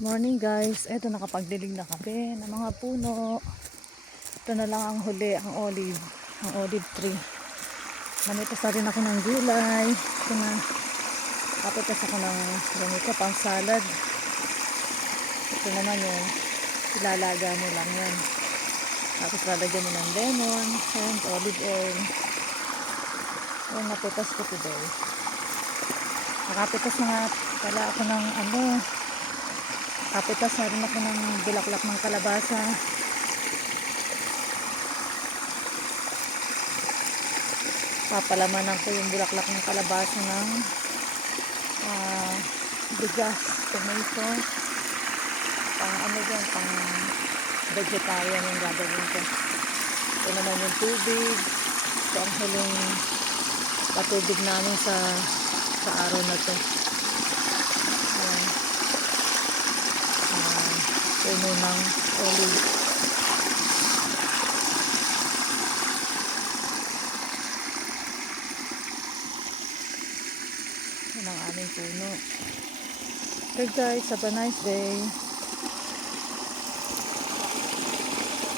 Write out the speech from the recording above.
Morning guys, eto nakapagdilig na kami ng mga puno. Ito na lang ang huli, ang olive tree. Manitas na rin ako ng gulay. Ito na, kapitas ako ng ganito pang salad. Ito naman yung ilalaga mo lang yan. Tapos lalagyan mo ng lemon and olive oil. Ayan, napitas ko today. Nakapitas na nga pala ako ng kapitas na rin ako ng bulaklak ng kalabasa. Papalamanan ko yung bulaklak ng kalabasa ng bigas, tomato, pang vegetarian yung gagawin ko. Ito naman yung tubig. Ito ang huling patubig namin sa araw na to. Puno ng olive. Yan ang aming puno. Okay guys, have a nice day.